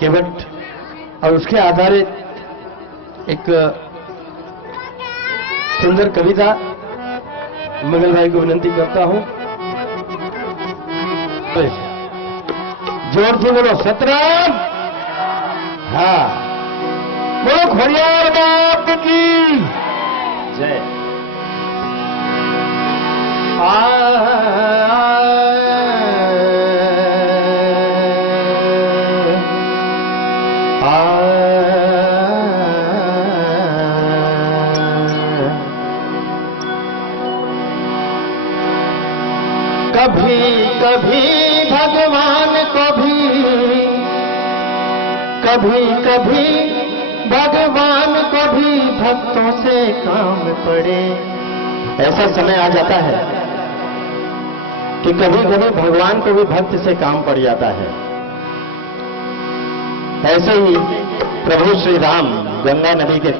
केवट और उसके आधारित एक सुंदर कविता मंगल भाई को विनंती करता हूं। जोर से बोलो सतराम। हाँ, बोलो खोरियार बाप की जय। कभी कभी भगवान को भी, कभी कभी भगवान को भी भक्तों से काम पड़े। ऐसा समय आ जाता है कि कभी कभी भगवान को भी भक्त से काम पड़ जाता है। ऐसे ही प्रभु श्री राम गंगा नदी के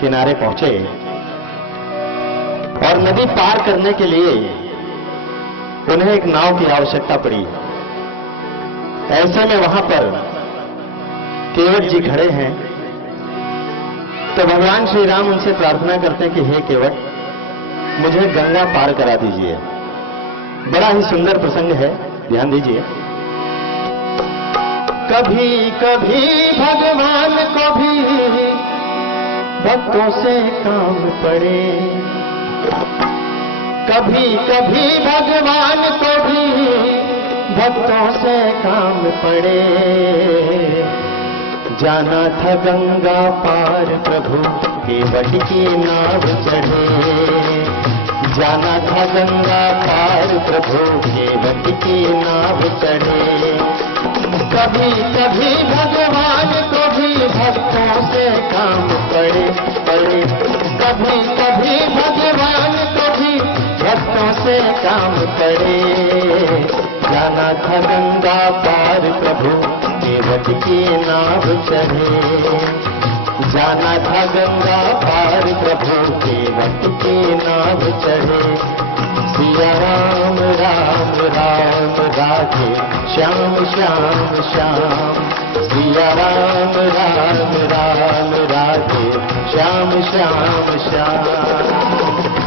किनारे पहुंचे और नदी पार करने के लिए उन्हें एक नाव की आवश्यकता पड़ी। ऐसे में वहां पर केवट जी खड़े हैं, तो भगवान श्री राम उनसे प्रार्थना करते हैं कि हे केवट, मुझे गंगा पार करा दीजिए। बड़ा ही सुंदर प्रसंग है, ध्यान दीजिए। कभी कभी भगवान को भी भक्तों से काम पड़े, कभी कभी भगवान को भी भक्तों से काम पड़े। जाना था गंगा पार प्रभु केवट की नाव चढ़े, जाना था गंगा पार प्रभु केवट की नाव चढ़े। कभी कभी भगवान को भी भक्तों से काम पड़े, कभी कभी भगवान को भी भक्तों से काम पड़े। जाना था गंगा पार प्रभु केवट की नाव चढ़े, जाना था गंगा पार प्रभु केवट की नाव चढ़े। सिया राम राम राम राधे श्याम श्याम श्याम, सिया राम राम राम राधे श्याम श्याम श्याम।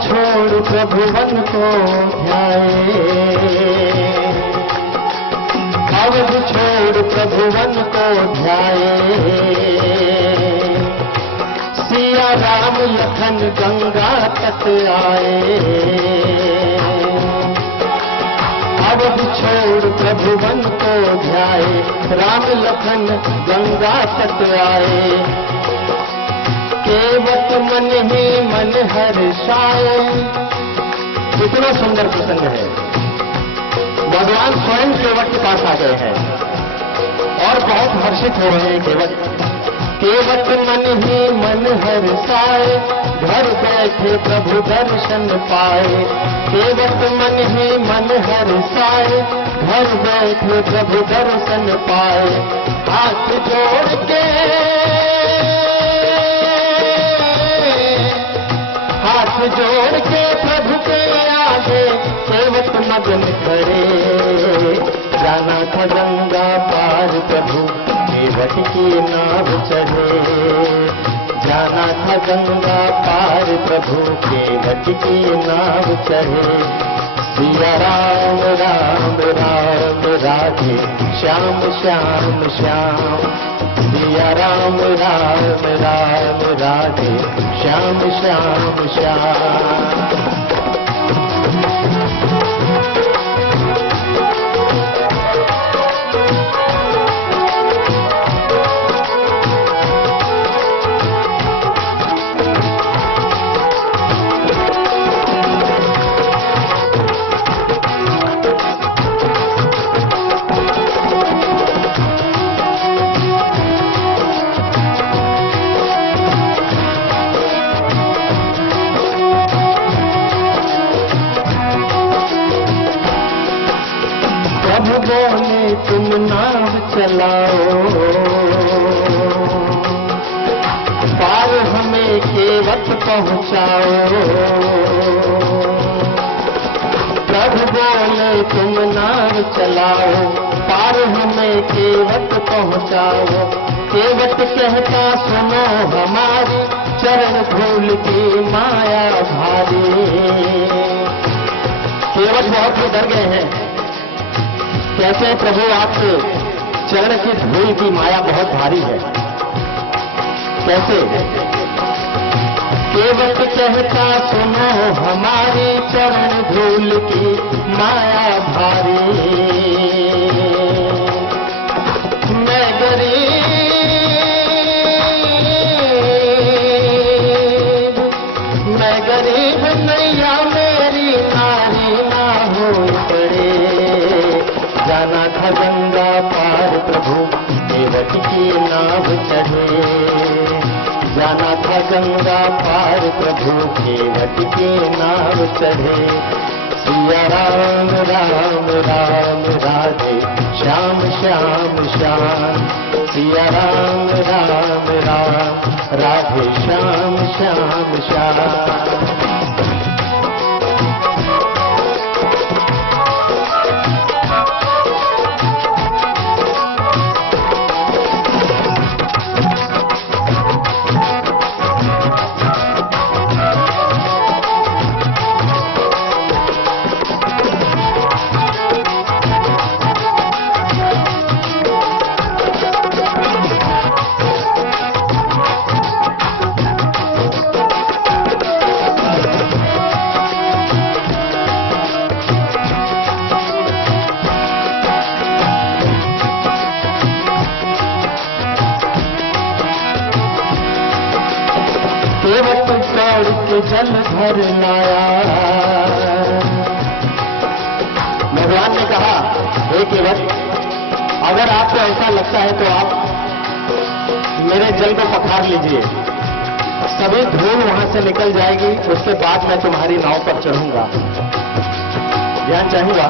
छोड़ प्रभुवन को ध्याए, अवध छोड़ प्रभुवन को ध्याए। सिया राम लखन गंगा तट आए, अवध छोड़ प्रभुवन को ध्याए। राम लखन गंगा तट आए, केवट मन ही मन हर्षाए। इतना सुंदर प्रसंग है। भगवान स्वयं केवट के पास आ गए हैं और बहुत हर्षित हो रहे हैं। केवट मन ही मन हर्षाए, घर बैठे प्रभु दर्शन पाए। केवट मन ही मन हर्षाए, घर बैठे प्रभु दर्शन पाए। हाथ जोड़ के, हाथ जोड़ के प्रभु के आगे केवट मगन खड़े। जाना था गंगा पार प्रभु केवट की नाव चढ़े, जाना था गंगा पार प्रभु केवट की नाव चढ़े। सिया राम राम राम राधे श्याम श्याम श्याम, सिया राम राम राम राधे श्याम श्याम श्याम। बोले तुम नाव चलाओ, पार हमें केवट पहुँचाओ। प्रभु बोले तुम नाव चलाओ, पार हमें केवट पहुँचाओ। केवट कहता सुनो हमारी, चरण धूल की माया भारी। केवट बहुत ही डर गए हैं, कैसे प्रभु आपके चरण की धूल की माया बहुत भारी है, कैसे? केवट कहता सुनो हमारी, चरण धूल की माया भारी। मैं गरीब नैया मेरी नारी ना हो पड़े। जाना था गंगा पार प्रभु केवट की नाव चढ़े। जाना था गंगा पार प्रभु केवट की नाव चढ़े। सिया राम राम राम राधे श्याम श्याम श्याम। सिया राम राम राम राधे श्याम श्याम श्याम। केवट दौड़ के जल भर लाया। भगवान ने कहा, हे केवट, अगर आपको ऐसा लगता है तो आप मेरे जल को पखार लीजिए, सभी धूल वहां से निकल जाएगी, उसके बाद मैं तुम्हारी नाव पर चढ़ूंगा। ध्यान चाहूंगा।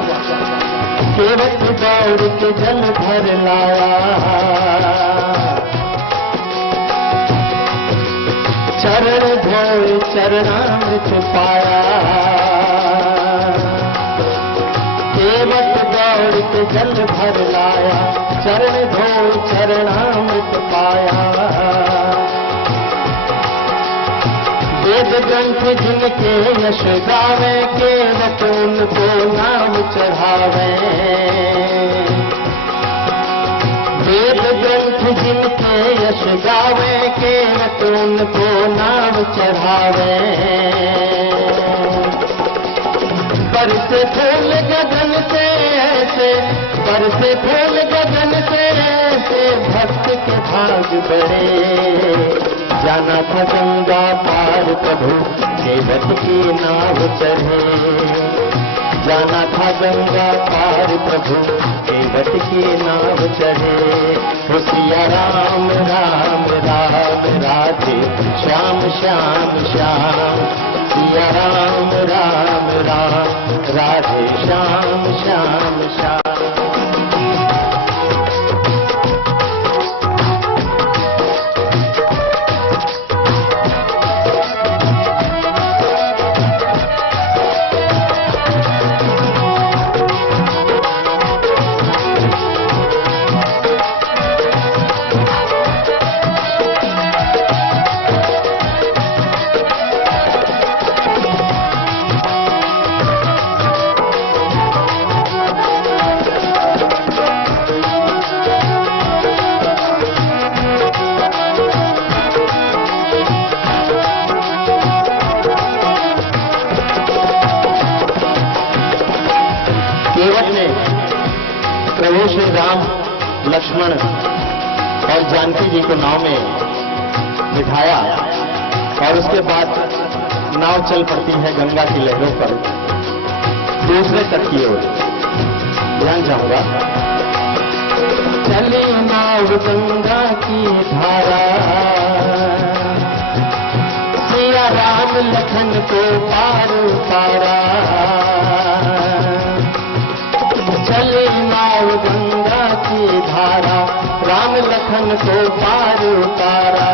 केवट दौड़ के जल भर लाया। चरण धोए चरणामृत पाया। केवट दौड़ के जल भर लाया। चरण धोए चरणामृत पाया। वेद ग्रंथ जिनके यश गावे, केवट उनको नाम चढ़ावे। वेद ग्रंथ जिनके यश गावे, केवट उनको नाम चढ़ावे। बरसे फूल गगन से ऐसे, बरसे फूल गगन से ऐसे, भक्त के भाग बड़े। जाना था गंगा पार प्रभु केवट की नाव चढ़े। जाना था गंगा पार प्रभु केवट की नाव चढ़े। सिया राम राम राम राधे श्याम श्याम श्याम। सिया राम राम राम राधे श्याम श्याम श्याम। प्रभु श्री राम, लक्ष्मण और जानकी जी को नाव में बिठाया और उसके बाद नाव चल पड़ती है गंगा की लहरों पर दूसरे तट की ओर। ध्यान चाहूंगा। चली नाव गंगा की धारा, सिया राम लखन को पार उतारा। चली नाव लखन को पार उतारा।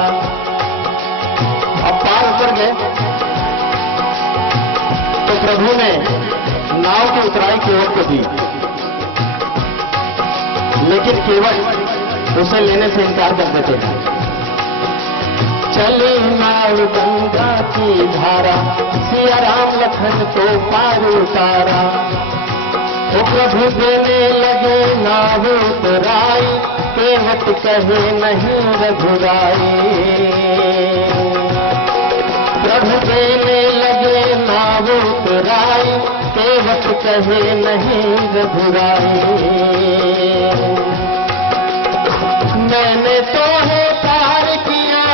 अब पार उतर गए तो प्रभु ने नाव की उतराई केवट को दी, लेकिन केवट उसे लेने से इनकार कर देते हैं। चले नाव गंगा की धारा, सिया राम लखन को पार उतारा। वो प्रभु देने लगे नाव उतराई, केवट कहे नहीं रघुराई। प्रभु देने लगे नाव उतराई, केवट कहे नहीं रघुराई। मैंने तो है पार किया,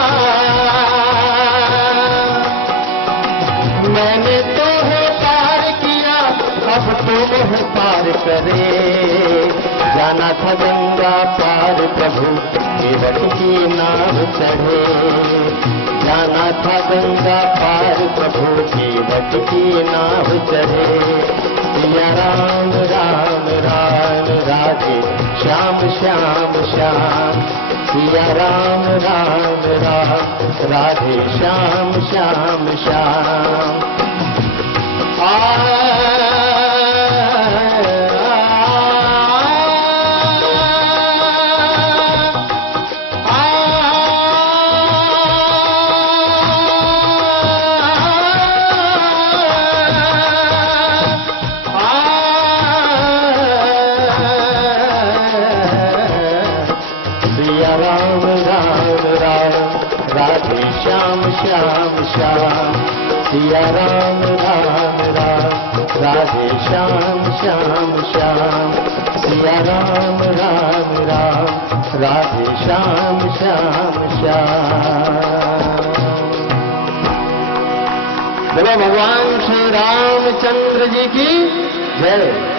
मैंने तो है पार किया, अब तुम है पार करे। जाना था गंगा पार प्रभु, केवट की नाव चढ़े। जाना था गंगा पार प्रभु, केवट की नाव चढ़े। सिया राम राम राम राधे श्याम श्याम श्याम। सिया राम राम राम राधे श्याम श्याम श्याम। राम राम राम राधे श्याम श्याम श्याम। सिया राम राम राम राधे श्याम श्याम श्याम। सिया राम राम राम राधे श्याम श्याम श्याम। बोलो भगवान श्री रामचंद्र जी की जय।